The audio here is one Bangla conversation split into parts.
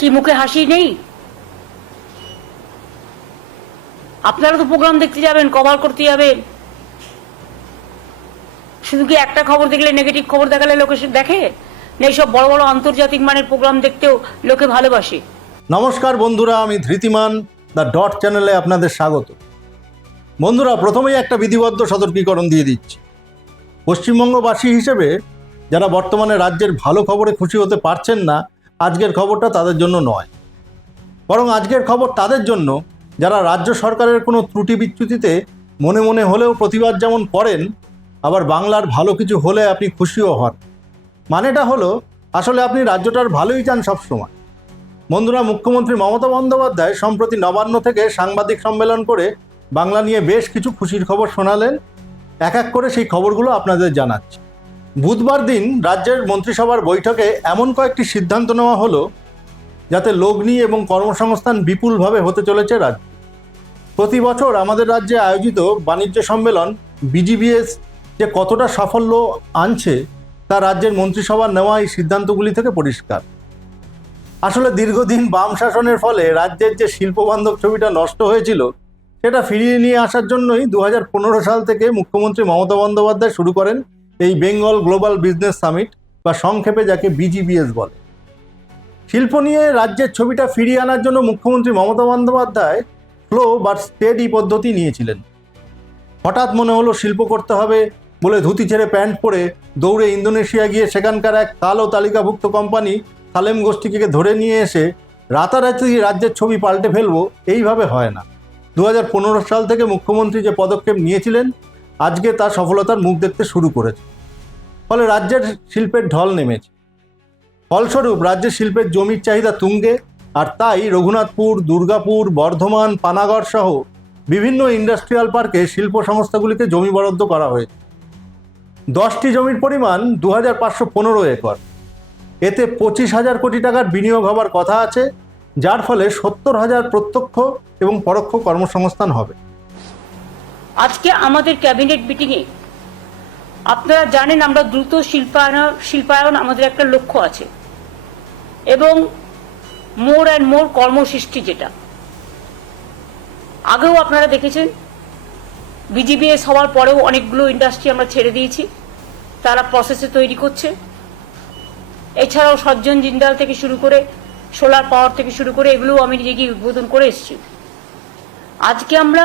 কি মুখে হাসি নেই? আপনারা তো প্রোগ্রাম দেখতে যাবেন কভার করতে যাবেন। শুধু কি একটা খবর দেখলে নেগেটিভ খবর দেখালে লোকে দেখে? না, এইসব বড় বড় আন্তর্জাতিক মানের প্রোগ্রাম দেখতেও লোকে ভালোবাসে। নমস্কার বন্ধুরা, আমি ধৃতিমান, দ্য ডট চ্যানেলে আপনাদের স্বাগত। বন্ধুরা, প্রথমেই একটা বিধিবদ্ধ সতর্কীকরণ দিয়ে দিচ্ছি। পশ্চিমবঙ্গবাসী হিসেবে যারা বর্তমানে রাজ্যের ভালো খবরে খুশি হতে পারছেন না আজকের খবরটা তাদের জন্য নয়। বরং আজকের খবর তাদের জন্য, যারা রাজ্য সরকারের কোনো ত্রুটি বিচ্যুতিতে মনে মনে হলেও প্রতিবাদ যেমন করেন, আবার বাংলার ভালো কিছু হলে আপনি খুশিও হন। মানেটা হলো, আসলে আপনি রাজ্যটার ভালোই চান সবসময়। বন্ধুরা, মুখ্যমন্ত্রী মমতা বন্দ্যোপাধ্যায় সম্প্রতি নবান্ন থেকে সাংবাদিক সম্মেলন করে বাংলা নিয়ে বেশ কিছু খুশির খবর শোনালেন। এক এক করে সেই খবরগুলো আপনাদের জানাচ্ছি। বুধবার দিন রাজ্যের মন্ত্রিসভার বৈঠকে এমন কয়েকটি সিদ্ধান্ত নেওয়া হলো যাতে লগ্নি এবং কর্মসংস্থান বিপুলভাবে হতে চলেছে রাজ্য। প্রতি বছর আমাদের রাজ্যে আয়োজিত বাণিজ্য সম্মেলন বিজিবিএস যে কতটা সাফল্য আনছে, তা রাজ্যের মন্ত্রিসভার নেওয়া এই সিদ্ধান্তগুলি থেকে পরিষ্কার। আসলে দীর্ঘদিন বাম শাসনের ফলে রাজ্যের যে শিল্পবান্ধব ছবিটা নষ্ট হয়েছিল, সেটা ফিরিয়ে নিয়ে আসার জন্যই দু হাজার পনেরো সাল থেকে মুখ্যমন্ত্রী মমতা বন্দ্যোপাধ্যায় শুরু করেন এই বেঙ্গল গ্লোবাল বিজনেস সামিট বা সংক্ষেপে যাকে বিজিবিএস বলে। শিল্প নিয়ে রাজ্যের ছবিটা ফিরিয়ে আনার জন্য মুখ্যমন্ত্রী মমতা বন্দ্যোপাধ্যায় ফ্লো বা স্টেডি পদ্ধতি নিয়েছিলেন। হঠাৎ মনে হলো শিল্প করতে হবে বলে ধুতি ছেড়ে প্যান্ট পরে দৌড়ে ইন্দোনেশিয়া গিয়ে সেখানকার এক কালো তালিকাভুক্ত কোম্পানি সালেম গোষ্ঠীকে ধরে নিয়ে এসে রাতারাতি রাজ্যের ছবি পাল্টে ফেলব, এইভাবে হয় না। দু হাজার পনেরো সাল থেকে মুখ্যমন্ত্রী যে পদক্ষেপ নিয়েছিলেন আজকে তার সফলতার মুখ দেখতে শুরু করেছে। ফলে রাজ্যের শিল্পের ঢল নেমেছে। ফলস্বরূপ রাজ্যের শিল্পের জমির চাহিদা তুঙ্গে আর তাই রঘুনাথপুর, দুর্গাপুর, বর্ধমান, পানাগড় সহ বিভিন্ন ইন্ডাস্ট্রিয়াল পার্কে শিল্প সংস্থাগুলিকে জমি বরাদ্দ করা হয়েছে। দশটি জমির পরিমাণ দু হাজার পাঁচশো পনেরো একর। এতে পঁচিশ হাজার কোটি টাকার বিনিয়োগ হবার কথা আছে, যার ফলে সত্তর হাজার প্রত্যক্ষ এবং পরোক্ষ কর্মসংস্থান হবে। আজকে আমাদের ক্যাবিনেট মিটিংয়ে, আপনারা জানেন আমরা দ্রুত শিল্পায়ন শিল্পায়ন আমাদের একটা লক্ষ্য আছে। এবং মোর অ্যান্ড মোর কর্মসৃষ্টি যেটা। আগেও আপনারা দেখেছেন বিজিবিএস হওয়ার পরেও অনেকগুলো ইন্ডাস্ট্রি আমরা ছেড়ে দিয়েছি, তারা প্রসেসে তৈরি করছে। এছাড়াও সজ্জন জিন্দাল থেকে শুরু করে সোলার পাওয়ার থেকে শুরু করে এগুলোও আমি নিজে গিয়ে উদ্বোধন করে এসেছি। আজকে আমরা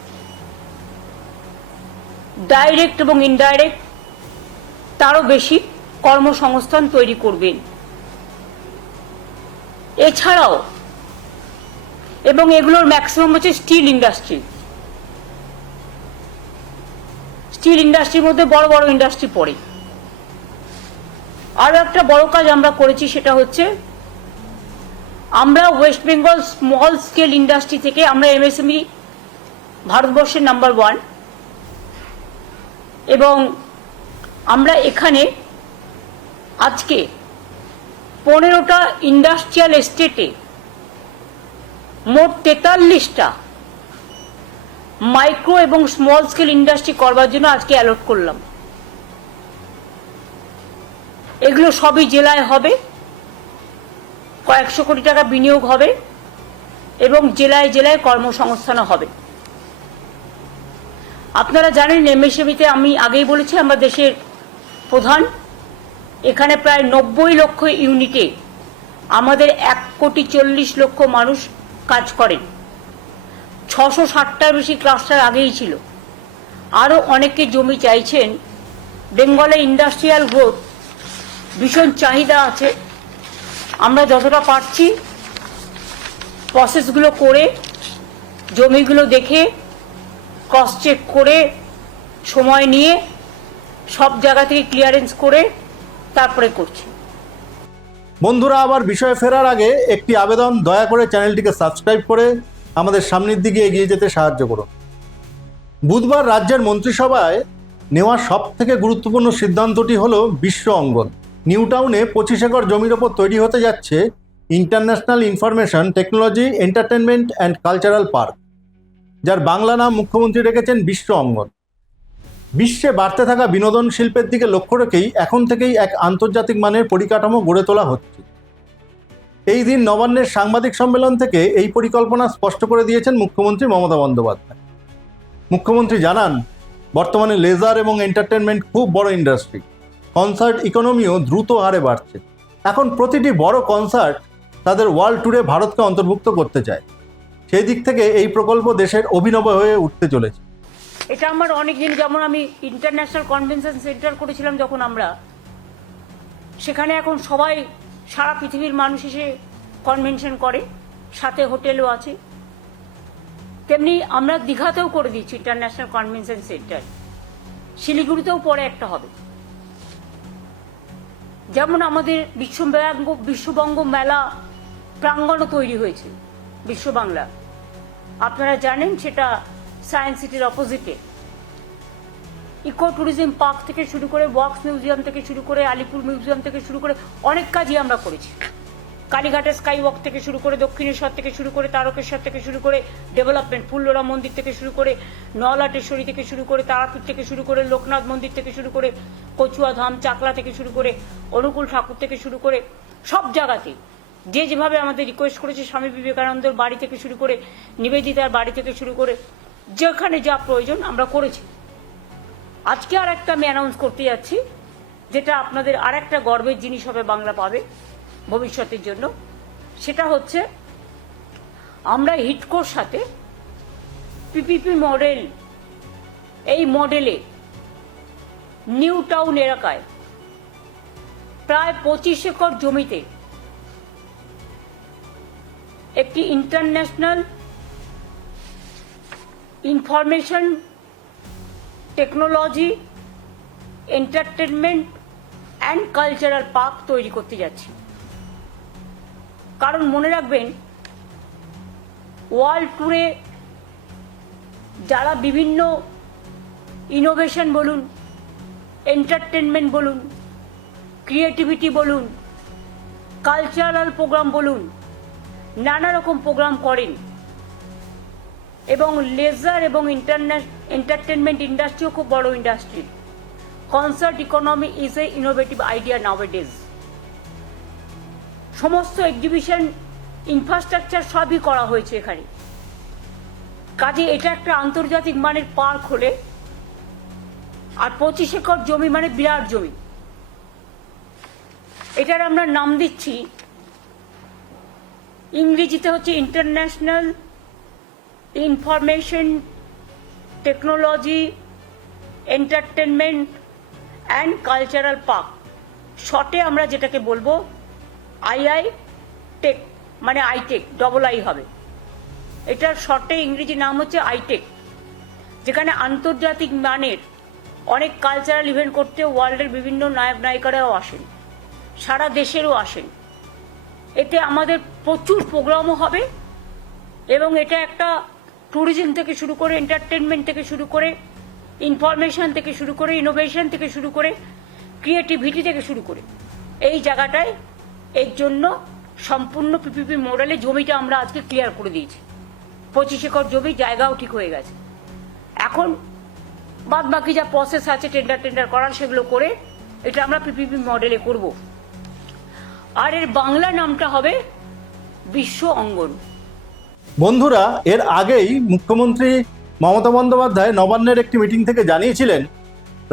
ডাইরেক্ট এবং ইনডাইরেক্ট তারও বেশি কর্মসংস্থান তৈরি করবেন। এছাড়াও, এবং এগুলোর ম্যাক্সিমাম হচ্ছে স্টিল ইন্ডাস্ট্রি স্টিল ইন্ডাস্ট্রির মধ্যে বড় বড় ইন্ডাস্ট্রি পড়ে। আরও একটা বড় কাজ আমরা করেছি সেটা হচ্ছে, আমরা West Bengal small scale industry থেকে আমরা এমএসএমই ভারতবর্ষের নাম্বার ওয়ান এবং আমরা এখানে আজকে পনেরোটা ইন্ডাস্ট্রিয়াল এস্টেটে মোট তেতাল্লিশটা মাইক্রো এবং স্মল স্কেল ইন্ডাস্ট্রি করবার জন্য আজকে অ্যালট করলাম। এগুলো সবই জেলায় হবে, কয়েকশো কোটি টাকা বিনিয়োগ হবে এবং জেলায় জেলায় কর্মসংস্থানও হবে। আপনারা জানেন এমএসএমিতে আমি আগেই বলেছি, আমরা দেশের প্রধান। এখানে প্রায় নব্বই লক্ষ ইউনিটে আমাদের এক কোটি চল্লিশ লক্ষ মানুষ কাজ করেন। ছশো ষাটটার বেশি ক্লাস্টার আগেই ছিল। আরও অনেকে জমি চাইছেন। বেঙ্গলে ইন্ডাস্ট্রিয়াল গ্রোথ ভীষণ চাহিদা আছে। আমরা যতটা পারছি প্রসেসগুলো করে, জমিগুলো দেখে ক্রস চেক করে সময় নিয়ে সব জায়গা থেকে ক্লিয়ারেন্স করে তারপরে করছি। বন্ধুরা, আবার বিষয়ে ফেরার আগে একটি আবেদন, দয়া করে চ্যানেলটিকে সাবস্ক্রাইব করে আমাদের সামনের দিকে এগিয়ে যেতে সাহায্য করুন। বুধবার রাজ্যের মন্ত্রিসভায় নেওয়া সব থেকে গুরুত্বপূর্ণ সিদ্ধান্তটি হলো বিশ্ব অঙ্গন। নিউ টাউনে পঁচিশ একর জমির ওপর তৈরি হতে যাচ্ছে international information, technology, entertainment and cultural park. যার বাংলা নাম মুখ্যমন্ত্রী রেখেছেন বিশ্ব অঙ্গন। বিশ্বে বাড়তে থাকা বিনোদন শিল্পের দিকে লক্ষ্য রেখেই এখন থেকেই এক আন্তর্জাতিক মানের পরিকাঠামো গড়ে তোলা হচ্ছে। এই দিন নবান্নের সাংবাদিক সম্মেলন থেকে এই পরিকল্পনা স্পষ্ট করে দিয়েছেন মুখ্যমন্ত্রী মমতা বন্দ্যোপাধ্যায়। মুখ্যমন্ত্রী জানান, বর্তমানে লেজার এবং এন্টারটেনমেন্ট খুব বড় ইন্ডাস্ট্রি। কনসার্ট ইকোনমিও দ্রুত হারে বাড়ছে। এখন প্রতিটি বড় কনসার্ট তাদের ওয়ার্ল্ড ট্যুরে ভারতকে অন্তর্ভুক্ত করতে চায়। সেই দিক থেকে এই প্রকল্প দেশের অভিনব হয়ে উঠতে চলেছে। এটা আমার অনেক দিন যেমন আমি ইন্টারন্যাশনাল কনভেনশন সেন্টার করেছিলাম যখন আমরা, সেখানে এখন সবাই সারা পৃথিবীর মানুষ এসে কনভেনশন করে, সাথে হোটেলও আছে। তেমনি আমরা দীঘাতেও করে দিচ্ছি ইন্টারন্যাশনাল কনভেনশন সেন্টার শিলিগুড়িতেও পরে একটা হবে। যেমন আমাদের বিশ্বব্যাঙ্গ বিশ্ববঙ্গ মেলা প্রাঙ্গণও তৈরি হয়েছে বিশ্ব বাংলা আপনারা জানেন সেটা সায়েন্স সিটির অপোজিটে ইকো ট্যুরিজম পার্ক থেকে শুরু করে বক্স মিউজিয়াম থেকে শুরু করে আলিপুর মিউজিয়াম থেকে শুরু করে অনেক কাজই আমরা করেছি কালীঘাটের স্কাই ওয়াক থেকে শুরু করে দক্ষিণেশ্বর থেকে শুরু করে তারকেশ্বর থেকে শুরু করে ডেভেলপমেন্ট ফুল্লরা মন্দির থেকে শুরু করে নলাটেশ্বরী থেকে শুরু করে তারাপীঠ থেকে শুরু করে লোকনাথ মন্দির থেকে শুরু করে কচুয়া ধাম চাকলা থেকে শুরু করে অনুকূল ঠাকুর থেকে শুরু করে সব জায়গাতে যে যেভাবে আমাদের রিকোয়েস্ট করেছে স্বামী বিবেকানন্দের বাড়ি থেকে শুরু করে নিবেদিতার বাড়ি থেকে শুরু করে যেখানে যা প্রয়োজন আমরা করেছি। আজকে আর একটা আমি অ্যানাউন্স করতে যাচ্ছি, যেটা আপনাদের আর একটা গর্বের জিনিস হবে বাংলা পাবে ভবিষ্যতের জন্য। সেটা হচ্ছে, আমরা হিটকোর সাথে পিপিপি মডেল এই মডেলে নিউ টাউন এলাকায় প্রায় পঁচিশ একর জমিতে একটি international information technology entertainment and cultural park তৈরি করতে যাচ্ছি। কারণ মনে রাখবেন ওয়ার্ল্ড ট্যুরে যারা বিভিন্ন ইনোভেশন বলুন এন্টারটেনমেন্ট বলুন ক্রিয়েটিভিটি বলুন কালচারাল প্রোগ্রাম বলুন নানা রকম প্রোগ্রাম করেন। এবং লেজার এবং ইন্টারন্যাশ এন্টারটেনমেন্ট ইন্ডাস্ট্রিও খুব বড় industry concert economy is a innovative idea nowadays সমস্ত এক্সিবিশন ইনফ্রাস্ট্রাকচার সবই করা হয়েছে এখানে। কাজে এটা একটা আন্তর্জাতিক মানের পার্ক হলে আর পঁচিশ একর জমি মানে বিরাট জমি। এটার আমরা নাম দিচ্ছি ইংরেজিতে হচ্ছে international information technology, entertainment and cultural park. শর্টে আমরা যেটাকে বলব আইআই টেক মানে আইটেক ডবল আই হবে। এটার শর্টে ইংরেজি নাম হচ্ছে আইটেক যেখানে আন্তর্জাতিক মানের অনেক কালচারাল ইভেন্ট করতে ওয়ার্ল্ডের বিভিন্ন নায়ক নায়িকারাও আসেন, সারা দেশেরও আসেন। এতে আমাদের প্রচুর প্রোগ্রামও হবে এবং এটা একটা ট্যুরিজম থেকে শুরু করে এন্টারটেনমেন্ট থেকে শুরু করে ইনফরমেশন থেকে শুরু করে ইনোভেশন থেকে শুরু করে ক্রিয়েটিভিটি থেকে শুরু করে এই জায়গাটায় এর জন্য সম্পূর্ণ পিপিপি মডেলে জমিটা আমরা আজকে ক্লিয়ার করে দিয়েছি। পঁচিশ একর জমি, জায়গাও ঠিক হয়ে গেছে। এখন বাদ বাকি যা প্রসেস আছে টেন্ডার টেন্ডার করার, সেগুলো করে এটা আমরা পিপিপি মডেলে করব। আর এর বাংলা নামটা হবে বিশ্ব অঙ্গন। বন্ধুরা, এর আগেই মুখ্যমন্ত্রী মমতা বন্দ্যোপাধ্যায় নবান্নের একটি মিটিং থেকে জানিয়েছিলেন,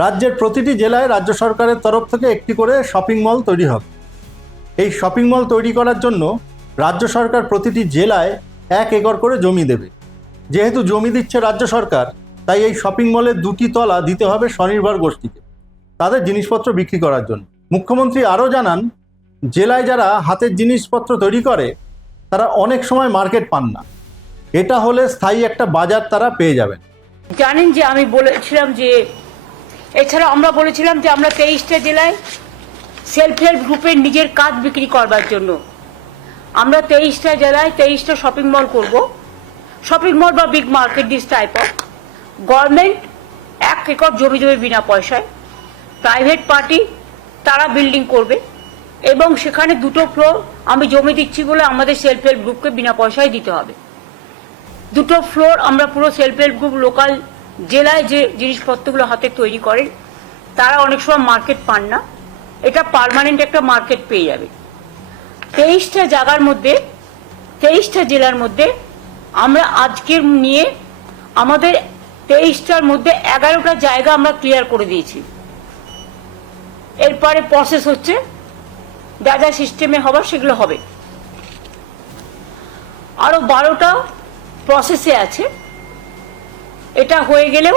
রাজ্যের প্রতিটি জেলায় রাজ্য সরকারের তরফ থেকে একটি করে শপিং মল তৈরি হবে এই শপিং মল তৈরি করার জন্য রাজ্য সরকার প্রতিটি জেলায় এক একর করে জমি দেবে। যেহেতু জমি দিচ্ছে রাজ্য সরকার, তাই এই শপিং মলের দুটি তলা দিতে হবে স্বনির্ভর গোষ্ঠীকে, তাদের জিনিসপত্র বিক্রি করার জন্য। মুখ্যমন্ত্রী আরও জানান জেলায় যারা হাতের জিনিসপত্র তৈরি করে, তারা অনেক সময় মার্কেট পান না। এটা হলে স্থায়ী একটা বাজার তারা পেয়ে যাবেন। জানেন যে আমি বলেছিলাম যে, এছাড়া আমরা বলেছিলাম যে আমরা তেইশটা জেলায় সেলফ হেল্প গ্রুপের নিজের কাজ বিক্রি করবার জন্য। আমরা তেইশটা জেলায় তেইশটা শপিং মল করব। শপিং মল বা big market this type of. Government এক একর জমি জমি বিনা পয়সায়। প্রাইভেট পার্টি তারা বিল্ডিং করবে। এবং সেখানে দুটো ফ্লোর আমি জমি দিচ্ছি বলে আমাদের সেলফ হেল্প গ্রুপকে বিনা পয়সায় দিতে হবে। দুটো ফ্লোর আমরা পুরো সেলফ হেল্প গ্রুপ লোকাল জেলায় যে জিনিসপত্রগুলো হাতে তৈরি করেন তারা অনেক সময় মার্কেট পান না। এটা পার্মানেন্ট একটা মার্কেট পেয়ে যাবে। তেইশটা জায়গার মধ্যে, তেইশটা জেলার মধ্যে আমরা আজকের নিয়ে আমাদের তেইশটার মধ্যে এগারোটা জায়গা আমরা ক্লিয়ার করে দিয়েছি। এরপরে প্রসেস হচ্ছে যা যা সিস্টেমে হবার সেগুলো হবে। আরও বারোটা প্রসেসে আছে। এটা হয়ে গেলেও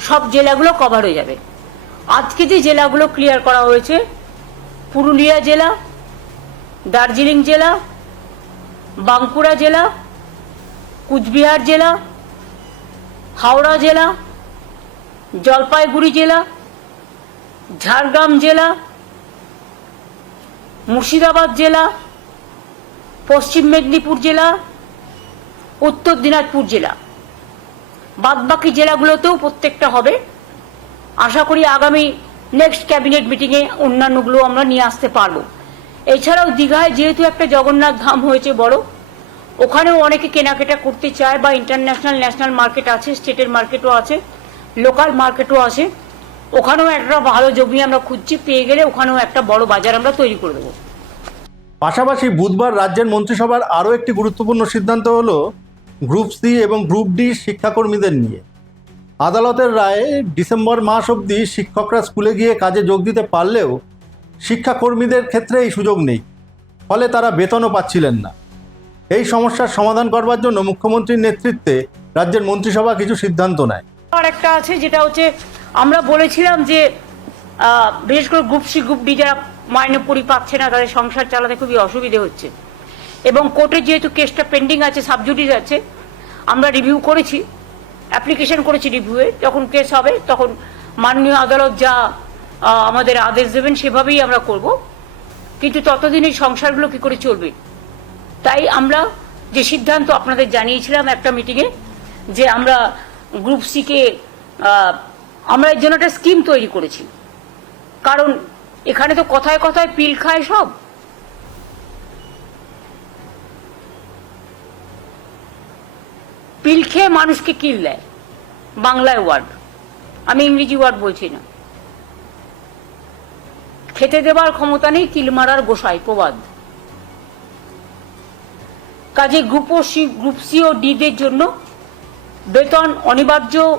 সব জেলাগুলো কভার হয়ে যাবে। আজকে যে জেলাগুলো ক্লিয়ার করা হয়েছে, পুরুলিয়া জেলা, দার্জিলিং জেলা, বাঁকুড়া জেলা, কুচবিহার জেলা, হাওড়া জেলা, জলপাইগুড়ি জেলা, ঝাড়গ্রাম জেলা মুর্শিদাবাদ জেলা, পশ্চিম মেদিনীপুর জেলা, উত্তর দিনাজপুর জেলা। বাদবাকি জেলাগুলোতেও প্রত্যেকটা হবে। আশা করি আগামী নেক্সট ক্যাবিনেট মিটিংয়ে অন্যান্যগুলো আমরা নিয়ে আসতে পারব। এছাড়াও দীঘায় যেহেতু একটা জগন্নাথ ধাম হয়েছে বড়, ওখানেও অনেকে কেনাকাটা করতে চায় বা ইন্টারন্যাশনাল ন্যাশনাল মার্কেট আছে স্টেটের মার্কেটও আছে লোকাল মার্কেটও আছে। ওখানেও একটা ভালো জমি আমরা খুঁজছি পেয়ে গেলে ওখানেও একটা বড় বাজার আমরা তৈরি করে দেবো। পাশাপাশি বুধবার রাজ্যের মন্ত্রিসভার আরও একটি গুরুত্বপূর্ণ সিদ্ধান্ত হলো গ্রুপ সি এবং গ্রুপ ডি শিক্ষাকর্মীদের নিয়ে। আদালতের রায়ে ডিসেম্বর মাস অবধি শিক্ষকরা স্কুলে গিয়ে কাজে যোগ দিতে পারলেও শিক্ষাকর্মীদের ক্ষেত্রে এই সুযোগ নেই ফলে তারা বেতনও পাচ্ছিলেন না। এই সমস্যার সমাধান করবার জন্য মুখ্যমন্ত্রীর নেতৃত্বে রাজ্যের মন্ত্রিসভা কিছু সিদ্ধান্ত নেয়। আর একটা আছে যেটা হচ্ছে আমরা বলেছিলাম যে বিশেষ করে গ্রুপ সি গ্রুপ ডি যারা মাইনে পরি পাচ্ছে না, তাদের সংসার চালাতে খুবই অসুবিধে হচ্ছে। এবং কোর্টে যেহেতু কেসটা পেন্ডিং আছে সাবজুডিস আছে, আমরা রিভিউ করেছি অ্যাপ্লিকেশন করেছি রিভিউয়ে যখন কেস হবে, তখন মাননীয় আদালত যা আমাদের আদেশ দেবেন, সেভাবেই আমরা করব। কিন্তু ততদিন এই সংসারগুলো কি করে চলবে? তাই আমরা যে সিদ্ধান্ত আপনাদের জানিয়েছিলাম একটা মিটিংয়ে যে আমরা গ্রুপ সিকে আমরা এর জন্য একটা স্কিম তৈরি করেছি। কারণ এখানে তো কথায় কথায় পিল খায় সব। পিল খেয়ে মানুষকে কিল দেয়। বাংলায় ওয়ার্ড। আমি ইংরেজি ওয়ার্ড বলছি না। খেতে দেবার ক্ষমতা নেই, কিল মারার গোসাই, প্রবাদ। কাজে গ্রুপ ও সি, গ্রুপ সি ও ডিদের জন্য বেতন অনিবার্য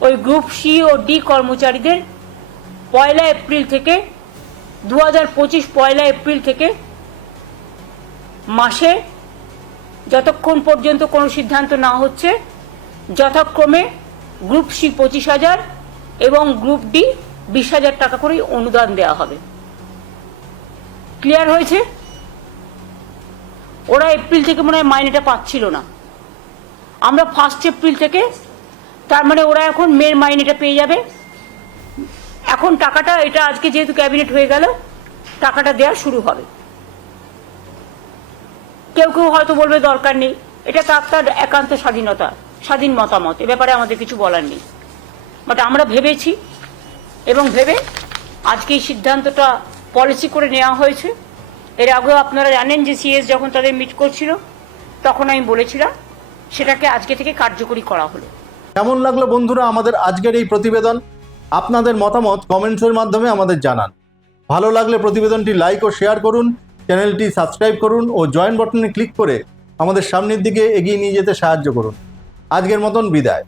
ওই গ্রুপ সি ও ডি কর্মচারীদের পয়লা এপ্রিল থেকে দু হাজার পঁচিশ পয়লা এপ্রিল থেকে মাসে যতক্ষণ পর্যন্ত কোনো সিদ্ধান্ত না হচ্ছে, যথাক্রমে গ্রুপ সি পঁচিশ হাজার এবং গ্রুপ ডি বিশ হাজার টাকা করে অনুদান দেওয়া হবে। ক্লিয়ার হয়েছে? ওরা এপ্রিল থেকে মনে হয় মাইনেটা পাচ্ছিল না। আমরা ফার্স্ট এপ্রিল থেকে তার মানে ওরা এখন মেয়ের মাইনেটা পেয়ে যাবে। এখন টাকাটা, এটা আজকে যেহেতু ক্যাবিনেট হয়ে গেল, টাকাটা দেওয়া শুরু হবে। কেউ কেউ হয়তো বলবে দরকার নেই। এটা তার তার একান্ত স্বাধীনতা, স্বাধীন মতামত, এ ব্যাপারে আমাদের কিছু বলার নেই। বাট আমরা ভেবেছি এবং ভেবে আজকে এই সিদ্ধান্তটা পলিসি করে নেওয়া হয়েছে। এর আগেও আপনারা জানেন যে সিএস যখন তাদের মিট করছিল, তখন আমি বলেছিলাম, সেটাকে আজকে থেকে কার্যকরী করা হলো। কেমন লাগল বন্ধুরা আমাদের আজকের এই প্রতিবেদন? আপনাদের মতামত কমেন্টসের মাধ্যমে আমাদের জানান। ভালো লাগলে প্রতিবেদনটি লাইক ও শেয়ার করুন চ্যানেলটি সাবস্ক্রাইব করুন ও জয়েন বটনে ক্লিক করে আমাদের সামনের দিকে এগিয়ে নিয়ে যেতে সাহায্য করুন। আজকের মতন বিদায়।